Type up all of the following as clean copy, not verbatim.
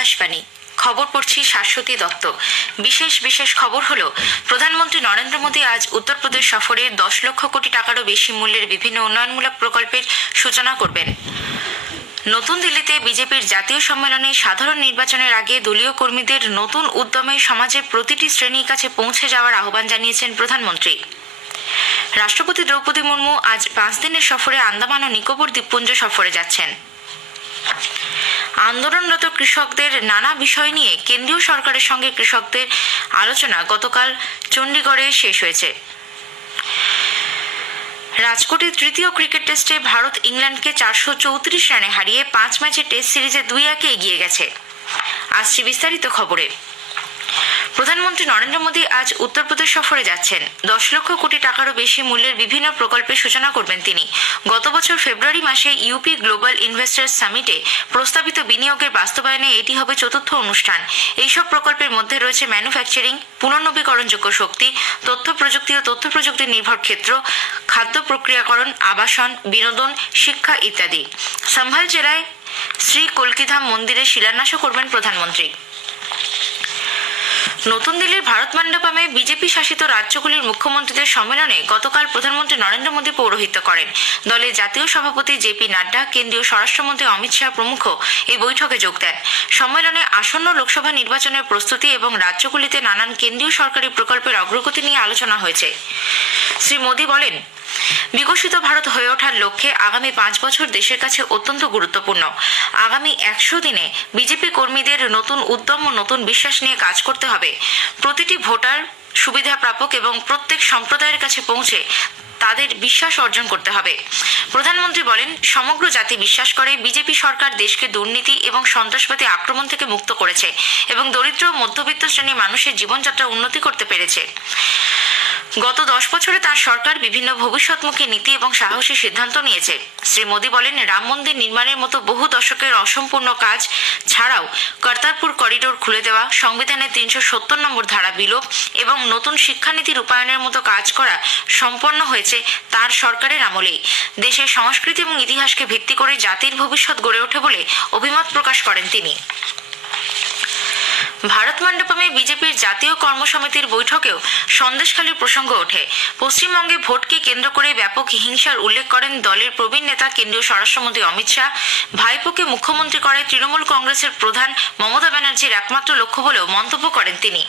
আকাশবাণী খবর পড়ছি শাশ্বতী দত্ত। বিশেষ খবর হলো, প্রধানমন্ত্রী নরেন্দ্র মোদী আজ উত্তরপ্রদেশ সফরে 10 লক্ষ কোটি টাকারও বেশি মূল্যের বিভিন্ন উন্নয়নমূলক প্রকল্পের সূচনা করবেন। নতুন দিল্লিতে বিজেপির জাতীয় সম্মেলনে সাধারণ নির্বাচনের আগে দলীয় কর্মীদের নতুন উদ্যমে সমাজের প্রতিটি শ্রেণীর কাছে পৌঁছে যাওয়ার আহ্বান জানিয়েছেন প্রধানমন্ত্রী। রাষ্ট্রপতি দ্রৌপদী মুর্মু আজ 5 দিনের সফরে আন্দামান ও নিকোবর দ্বীপপুঞ্জ সফরে যাচ্ছেন। আন্দোলনরত কৃষকদের নানা বিষয় নিয়ে কেন্দ্রীয় সরকারের সঙ্গে কৃষকদের আলোচনা গতকাল চণ্ডীগড়ে শেষ হয়েছে। রাজকোটে তৃতীয় ক্রিকেট টেস্টে ভারত ইংল্যান্ডকে 434 রানে হারিয়ে 5 ম্যাচের টেস্ট সিরিজে 2-1 এগিয়ে গেছে। আসছে বিস্তারিত খবরে। প্রধানমন্ত্রী নরেন্দ্র মোদী আজ উত্তরপ্রদেশ সফরে যাচ্ছেন। 10 লক্ষ কোটি টাকারও বেশি মূল্যের বিভিন্ন প্রকল্পের সূচনা করবেন তিনি। গত বছর ফেব্রুয়ারি মাসে ইউপি গ্লোবাল ইনভেস্টার্স সামিটে প্রস্তাবিত বিনিয়োগের বাস্তবায়নে এটি হবে চতুর্থ অনুষ্ঠান। এইসব প্রকল্পের মধ্যে রয়েছে ম্যানুফ্যাকচারিং, পুনর্নবীকরণযোগ্য শক্তি, তথ্য প্রযুক্তি ও তথ্য প্রযুক্তি নির্ভর ক্ষেত্র, খাদ্য প্রক্রিয়াকরণ, আবাসন, বিনোদন, শিক্ষা ইত্যাদি। সম্ভাল জেলায় শ্রী কল্কিধাম মন্দিরে শিলান্যাসও করবেন প্রধানমন্ত্রী। নতুন দিল্লির ভারত মণ্ডপমে বিজেপি শাসিত রাজ্যগুলির মুখ্যমন্ত্রীদের সম্মেলনে গতকাল প্রধানমন্ত্রী নরেন্দ্র মোদী পৌরোহিত্য করেন। দলের জাতীয় সভাপতি জেপি নাড্ডা, কেন্দ্রীয় স্বরাষ্ট্রমন্ত্রী অমিত শাহ প্রমুখ এই বৈঠকে যোগ দেন। সম্মেলনে আসন্ন লোকসভা নির্বাচনের প্রস্তুতি এবং রাজ্যগুলিতে নানান কেন্দ্রীয় সরকারি প্রকল্পের অগ্রগতি নিয়ে আলোচনা হয়েছে। শ্রী মোদী বলেন, বিকশিত ভারত হয়ে ওঠার লক্ষ্যে আগামী 5 বছর দেশের কাছে অত্যন্ত গুরুত্বপূর্ণ। আগামী 100 দিনে বিজেপি কর্মীদের নতুন উদ্যম ও নতুন বিশ্বাস নিয়ে কাজ করতে হবে। প্রতিটি ভোটার সুবিধা প্রাপক এবং প্রত্যেক সম্প্রদায়ের কাছে পৌঁছে তাদের বিশ্বাস অর্জন করতে হবে। প্রধানমন্ত্রী বলেন, সমগ্র জাতি বিশ্বাস করে বিজেপি সরকার দেশকে দুর্নীতি এবং সন্ত্রাসবাদী আক্রমণ থেকে মুক্ত করেছে এবং দরিদ্র ও মধ্যবিত্ত শ্রেণীর মানুষের জীবনযাত্রা উন্নতি করতে পেরেছে। গত 10 বছরে তার সরকার বিভিন্ন ভবিষ্যৎমুখী নীতি এবং সাহসী সিদ্ধান্ত নিয়েছে। শ্রী মোদী বলেন, রাম মন্দির নির্মাণের মতো বহু দশকের অসম্পূর্ণ কাজ ছাড়াও কর্তারপুর করিডোর খুলে দেওয়া, সংবিধানের 370 নম্বর ধারা বিলোপ এবং নতুন শিক্ষানীতি রূপায়ণের মতো কাজ করা সম্পন্ন হয়েছে তার সরকারের আমলেই। দেশের সংস্কৃতি এবং ইতিহাসকে ভিত্তি করে জাতির ভবিষ্যৎ গড়ে ওঠে বলে অভিমত প্রকাশ করেন তিনি। ভারত মণ্ডপমে বিজেপির জাতীয় কর্মসমিতির বৈঠকেও সন্দেশখালীর প্রসঙ্গ ওঠে। পশ্চিমবঙ্গে ভোটকে কেন্দ্র করে ব্যাপক হিংসার উল্লেখ করেন দলের প্রবীণ নেতা কেন্দ্রীয় স্বরাষ্ট্রমন্ত্রী অমিত শাহ। ভাইপোকে মুখ্যমন্ত্রী করায় তৃণমূল কংগ্রেসের প্রধান মমতা ব্যানার্জির একমাত্র লক্ষ্য বলেও মন্তব্য করেন তিনি।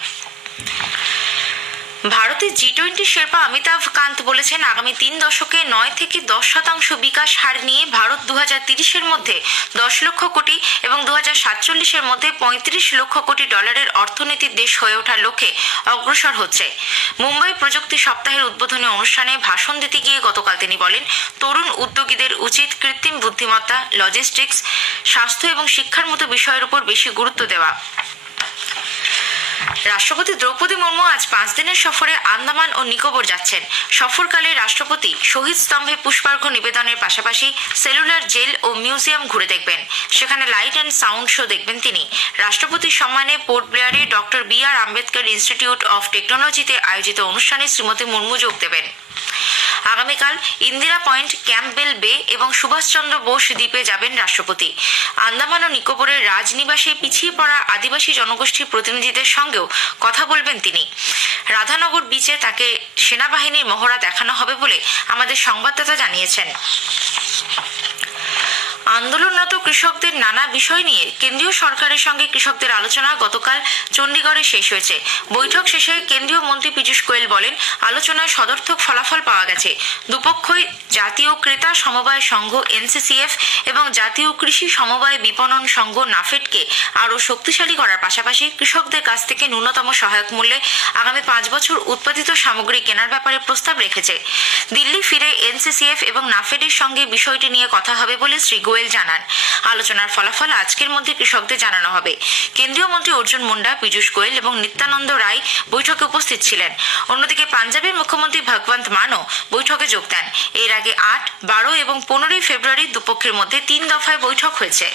ভারতের G20 শেরপা অমিতাভ কান্ত বলেছেন, আগামী 3 দশকে 9 থেকে 10% বিকাশ হার নিয়ে ভারত 2030-এর মধ্যে 10 লক্ষ কোটি এবং 2047-এর মধ্যে 35 লক্ষ কোটি ডলারের অর্থনীতির দেশ হয়ে ওঠার লক্ষ্যে অগ্রসর হচ্ছে। মুম্বাই প্রযুক্তি সপ্তাহের উদ্বোধনী অনুষ্ঠানে ভাষণ দিতে গিয়ে গতকাল তিনি বলেন, তরুণ উদ্যোগীদের উচিত কৃত্রিম বুদ্ধিমত্তা, লজিস্টিক্স, স্বাস্থ্য এবং শিক্ষার মতো বিষয়ের উপর বেশি গুরুত্ব দেওয়া। রাষ্ট্রপতি দ্রৌপদী মুর্মু আজ 5 দিনের সফরে আন্দামান ও নিকোবর যাচ্ছেন। সফরকালে রাষ্ট্রপতি শহীদ স্তম্ভে পুষ্পার্ঘ্য নিবেদনের পাশাপাশি সেলুলার জেল ও মিউজিয়াম ঘুরে দেখবেন। সেখানে লাইট অ্যান্ড সাউন্ড শো দেখবেন তিনি। রাষ্ট্রপতির সম্মানে পোর্ট ব্লেয়ারে doctor B.R. Ambedkar institute of টেকনোলজিতে আয়োজিত অনুষ্ঠানে শ্রীমতী মুর্মু যোগ দেবেন। আগামীকাল ইন্দিরা পয়েন্ট, ক্যাম্পবেল বে এবং সুভাষচন্দ্র বোস দ্বীপে যাবেন রাষ্ট্রপতি। আন্দামান ও নিকোবরের রাজনিবাসে পিছিয়ে পড়া আদিবাসী জনগোষ্ঠীর প্রতিনিধিদের সঙ্গেও কথা বলবেন তিনি। রাধানগর বিচে তাকে সেনাবাহিনীর মহড়া দেখানো হবে বলে আমাদের সংবাদদাতা জানিয়েছেন। আন্দোলনরত কৃষকদের নানা বিষয় নিয়ে কেন্দ্রীয় সরকারের সঙ্গে কৃষকদের আলোচনা গতকাল চণ্ডীগড়ে শেষ হয়েছে। বৈঠক শেষে কেন্দ্রীয় মন্ত্রী পীযূষ গোয়েল বলেন, আলোচনায় সদর্থক ফলাফল পাওয়া গেছে। দুপক্ষই জাতীয় ক্রেতা সমবায় সংঘ NCCF এবং জাতীয় কৃষি সমবায় বিপণন সংঘ NAFED-কে আরও শক্তিশালী করার পাশাপাশি কৃষকদের কাছ থেকে ন্যূনতম সহায়ক মূল্যে আগামী 5 বছর উৎপাদিত সামগ্রী কেনার ব্যাপারে প্রস্তাব রেখেছে। দিল্লি ফিরে NCCF এবং NAFED-এর সঙ্গে বিষয়টি নিয়ে কথা হবে বলে শ্রী গোয়েল জানান। আলোচনার ফলাফল আজকের মধ্যে কৃষকদের জানানো হবে। কেন্দ্রীয় মন্ত্রী অর্জুন মুন্ডা, পীযূষ গোয়েল এবং নিত্যানন্দ রায় বৈঠকে উপস্থিত ছিলেন। অন্যদিকে পাঞ্জাবের মুখ্যমন্ত্রী ভগবন্ত মানও বৈঠকে যোগ দেন। এর আগে 8, 12 এবং 15 ফেব্রুয়ারি দুপক্ষের মধ্যে 3 দফায় বৈঠক হয়েছে।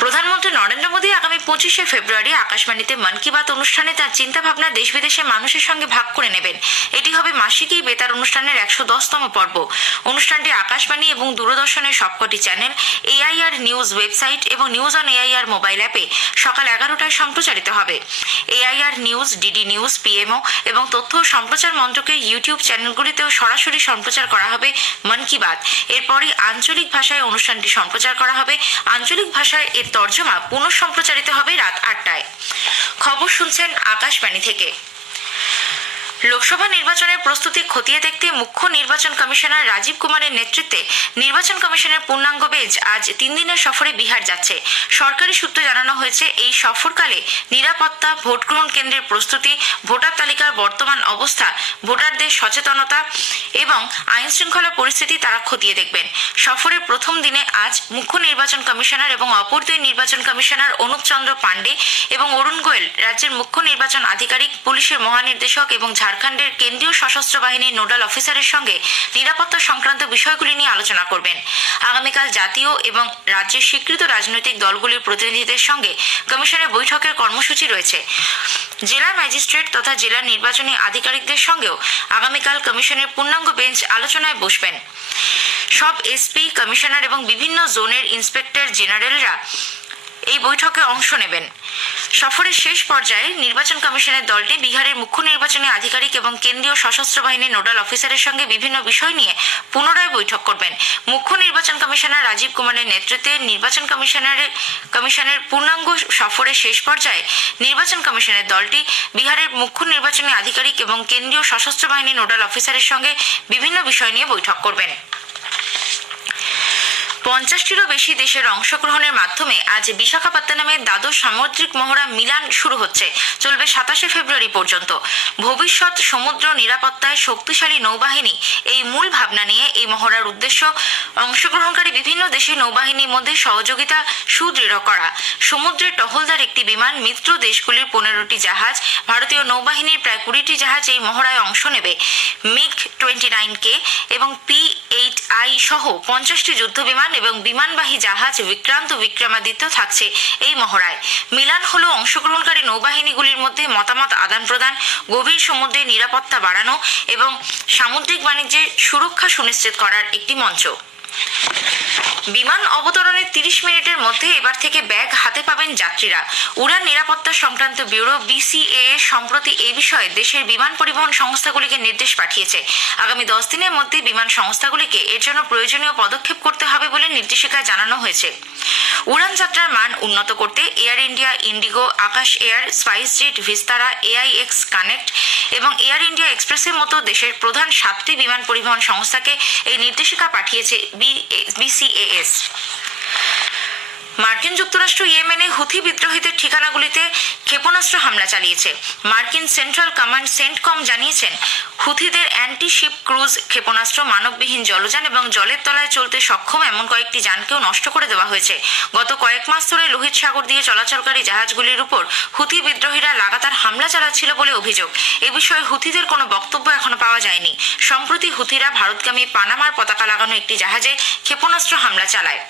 প্রধানমন্ত্রী নরেন্দ্র মোদী আগামী 25শে ফেব্রুয়ারি আকাশবাণীতে মন কি বাত অনুষ্ঠানে তার চিন্তাভাবনা দেশ বিদেশের মানুষের সঙ্গে ভাগ করে নেবেন। এটি হবে মাসিক এই বেতার অনুষ্ঠানের 110তম পর্ব। অনুষ্ঠানটি আকাশবাণী এবং দূরদর্শনের সবকটি চ্যানেল, এআইআর নিউজ ওয়েবসাইট এবং নিউজ অন এআইআর মোবাইল অ্যাপে সকাল 11টায় সম্প্রচারিত হবে। AIR news, DD news, PMO এবং তথ্য ও সম্প্রচার মন্ত্রকের ইউটিউব চ্যানেলগুলিতেও সরাসরি সম্প্রচার করা হবে মন কি বাত। এরপরই আঞ্চলিক ভাষায় অনুষ্ঠানটি সম্প্রচার করা হবে। আঞ্চলিক ভাষায় এর তর্জমা পুনঃ সম্প্রচারিত হবে রাত 8টায়। খবর শুনছেন আকাশবাণী থেকে। লোকসভা নির্বাচনের প্রস্তুতি খতিয়ে দেখতে মুখ্য নির্বাচন কমিশনার রাজীব কুমারের নেতৃত্বে নির্বাচন কমিশনের পূর্ণাঙ্গ বেঞ্চ আজ 3 দিনের সফরে বিহার যাচ্ছে। সরকারি সূত্রে জানানো হয়েছে, এই সফরকালে নিরাপত্তা, ভোট গ্রহণ কেন্দ্রের প্রস্তুতি, ভোটার তালিকার বর্তমান অবস্থা, ভোটারদের সচেতনতা এবং আইন শৃঙ্খলা পরিস্থিতি তারা খতিয়ে দেখবেন। সফরের প্রথম দিনে আজ মুখ্য নির্বাচন কমিশনার এবং অপর দুই নির্বাচন কমিশনার অনুপ চন্দ্র পাণ্ডে এবং অরুণ গোয়েল রাজ্যের মুখ্য নির্বাচন আধিকারিক, পুলিশের মহানির্দেশক এবং ঝাড়খণ্ডের কেন্দ্রীয় সশস্ত্র বাহিনীর নোডাল অফিসারের সঙ্গে নিরাপত্তা সংক্রান্ত বিষয়গুলি নিয়ে আলোচনা করবেন। আগামীকাল জাতীয় এবং রাজ্যের স্বীকৃত রাজনৈতিক দলগুলির প্রতিনিধিদের সঙ্গে কমিশনের বৈঠকের কর্মসূচি রয়েছে। জেলা ম্যাজিস্ট্রেট তথা জেলা নির্বাচনী আধিকারিকদের সঙ্গেও আগামীকাল কমিশনের পূর্ণাঙ্গ বেঞ্চ আলোচনায় বসবেন। সব এসপি, কমিশনার এবং বিভিন্ন জোনের ইন্সপেক্টর জেনারেলরা এই বৈঠকে অংশ নেবেন। সফরের শেষ পর্যায়ে নির্বাচন কমিশনের দলটি বিহারের মুখ্য নির্বাচনী আধিকারিক এবং কেন্দ্রীয় সশস্ত্র বাহিনীর নোডাল অফিসারের সঙ্গে বিভিন্ন বিষয় নিয়ে পুনরায় বৈঠক করবেন। মুখ্য নির্বাচন কমিশনার রাজীব কুমারের নেতৃত্বে নির্বাচন কমিশনের পূর্ণাঙ্গ সফরের শেষ পর্যায়ে নির্বাচন কমিশনের দলটি বিহারের মুখ্য নির্বাচনী আধিকারিক এবং কেন্দ্রীয় সশস্ত্র বাহিনীর নোডাল অফিসারের সঙ্গে বিভিন্ন বিষয় নিয়ে বৈঠক করবেন। 50টিরও বেশি দেশের অংশগ্রহণের মাধ্যমে আজ বিশাখাপত্তনমের দ্বাদশ সামুদ্রিক মহড়া মিলান শুরু হচ্ছে, চলবে 27শে ফেব্রুয়ারি পর্যন্ত। ভবিষ্যৎ সমুদ্র নিরাপত্তায় শক্তিশালী নৌবাহিনী, এই মূল ভাবনা নিয়ে এই মহড়ার উদ্দেশ্য অংশগ্রহণকারী বিভিন্ন দেশের নৌবাহিনীর মধ্যে সহযোগিতা সুদৃঢ় করা। সমুদ্রের টহলদার একটি বিমান, মিত্র দেশগুলির 15টি জাহাজ, ভারতীয় নৌবাহিনীর প্রায় 20টি জাহাজ এই মহড়ায় অংশ নেবে। MiG-29K এবং P-8I সহ 50টি যুদ্ধবিমান এবং বিমানবাহী জাহাজ বিক্রান্ত বিক্রমাদিত্য থাকছে এই মহড়ায়। মিলান হলো অংশগ্রহণকারী নৌবাহিনীগুলির মধ্যে মতামত আদান প্রদান, গভীর সমুদ্রে নিরাপত্তা বাড়ানো এবং সামুদ্রিক বাণিজ্যের সুরক্ষা সুনিশ্চিত করার একটি মঞ্চ। বিমান অবতরণের 30 মিনিটের মধ্যে এবার থেকে ব্যাগ হাতে পাবেন যাত্রীরা। উড়ান নিরাপত্তা সংক্রান্ত ব্যুরো BCAA সম্প্রতি এই বিষয়ে দেশের বিমান পরিবহন সংস্থাগুলিকে নির্দেশ পাঠিয়েছে। আগামী 10 দিনের মধ্যে বিমান সংস্থাগুলিকে এর জন্য প্রয়োজনীয় পদক্ষেপ করতে হবে বলে নির্দেশিকায় জানানো হয়েছে। উড়ান যাত্রার মান উন্নত করতে Air India, IndiGo, Akasa Air, SpiceJet, Vistara, AIX connect এবং এয়ার ইন্ডিয়া এক্সপ্রেসের মতো দেশের প্রধান 7টি বিমান পরিবহন সংস্থাকে এই নির্দেশিকা পাঠিয়েছে BCAS। মার্কিন যুক্তরাষ্ট্র ইয়েমেনে হুথি বিদ্রোহীদের ঠিকানাগুলিতে ক্ষেপণাস্ত্র হামলা চালিয়েছে। মার্কিন সেন্ট্রাল কমান্ড সেন্টকম জানিয়েছেন, হুথিদের অ্যান্টি শিপ ক্রুজ ক্ষেপণাস্ত্র, মানববিহীন জলযান এবং জলের তলায় চলতে সক্ষম এমন কয়েকটি যানকেও নষ্ট করে দেওয়া হয়েছে। গত কয়েক মাস ধরে লোহিত সাগর দিয়ে চলাচলকারী জাহাজগুলির উপর হুথি বিদ্রোহীরা লাগাতার হামলা চালাচ্ছিল বলে অভিযোগ। এ বিষয়ে হুথিদের কোনো বক্তব্য এখনো পাওয়া যায়নি। সম্প্রতি হুথিরা ভারতগামী পানামার পতাকা লাগানো একটি জাহাজে ক্ষেপণাস্ত্র হামলা চালায়।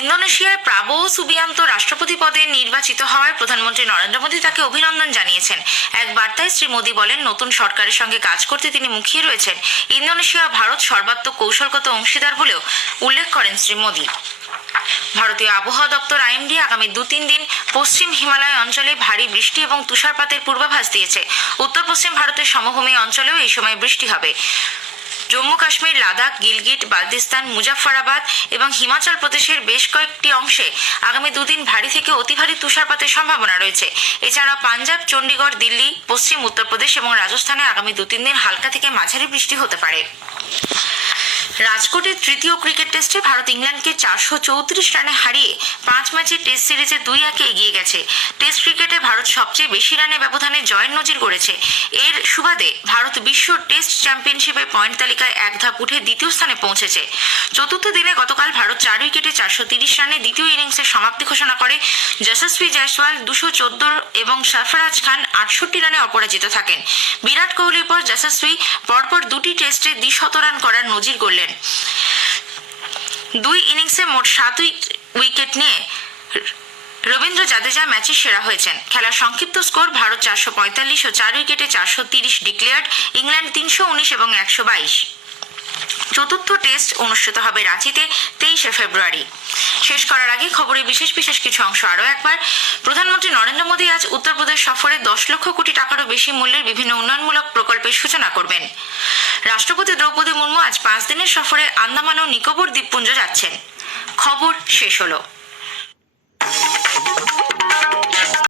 ইন্দোনেশিয়ার প্রাবোও সুবিয়ান্ত রাষ্ট্রপতি পদে নির্বাচিত হওয়ায় প্রধানমন্ত্রী নরেন্দ্র মোদী তাকে অভিনন্দন জানিয়েছেন। এক বার্তায় শ্রী মোদী বলেন, নতুন সরকারের সঙ্গে কাজ করতে তিনি মুখিয়ে রয়েছেন। ইন্দোনেশিয়া ভারত সর্বাত্মক কৌশলগত অংশীদার বলেও উল্লেখ করেন শ্রী মোদী। ভারতীয় আবহাওয়া দপ্তর IMD আগামী 2-3 দিন পশ্চিম হিমালয় অঞ্চলে ভারী বৃষ্টি এবং তুষারপাতের পূর্বাভাস দিয়েছে। উত্তর পশ্চিম ভারতের সমভূমি অঞ্চলেও এই সময় বৃষ্টি হবে। জম্মু কাশ্মীর, লাদাখ, গিলগিট, বালতিস্তান, মুজাফফরাবাদ এবং হিমাচল প্রদেশের বেশ কয়েকটি অংশে আগামী 2 দিন ভারী থেকে অতি ভারী তুষারপাতের সম্ভাবনা রয়েছে। এছাড়া পাঞ্জাব, চণ্ডীগড়, দিল্লি, পশ্চিম উত্তরপ্রদেশ এবং রাজস্থানে আগামী 2-3 দিন হালকা থেকে মাঝারি বৃষ্টি হতে পারে। রাজকোটের তৃতীয় ক্রিকেট টেস্টে ভারত ইংল্যান্ডকে 434 রানে হারিয়ে 5 ম্যাচের টেস্ট সিরিজে 2-1 এগিয়ে গেছে। টেস্ট ক্রিকেটে ভারত সবচেয়ে বেশি রানে ব্যবধানে জয়ের নজির গড়েছে। এর সুবাদে ভারত বিশ্ব টেস্ট চ্যাম্পিয়নশিপের পয়েন্ট তালিকায় এক ধাপ উঠে দ্বিতীয় স্থানে পৌঁছেছে। চতুর্থ দিনে গতকাল ভারত 4 উইকেটে 430 রানে দ্বিতীয় ইনিংসের সমাপ্তি ঘোষণা করে। যশস্বী জয়সওয়াল 214 এবং সরফরাজ খান 68 রানে অপরাজিত থাকেন। বিরাট কোহলির পর যশস্বী পরপর 2টি টেস্টে 200 রান করার নজির গড়লেন। 2 ইনিংসে মোট 7 উইকেট নিয়ে রবীন্দ্র জাদেজা ম্যাচের সেরা হয়েছেন। খেলার সংক্ষিপ্ত স্কোর: ভারত 445 ও 4 উইকেটে 430 ডিক্লেয়ার্ড, ইংল্যান্ড 319 এবং 122। চতুর্থ টেস্ট অনুষ্ঠিত হবে রাঁচিতে 23 ফেব্রুয়ারি। শেষ করার আগে খবরের বিশেষ কিছু অংশ আরও একবার। প্রধানমন্ত্রী নরেন্দ্র মোদী আজ উত্তরপ্রদেশ সফরে 10 লক্ষ কোটি টাকারও বেশি মূল্যের বিভিন্ন উন্নয়নমূলক প্রকল্পের সূচনা করবেন। রাষ্ট্রপতি দ্রৌপদী মুর্মু আজ 5 দিনের সফরে আন্দামান ও নিকোবর দ্বীপপুঞ্জ যাচ্ছেন। খবর শেষ হলো।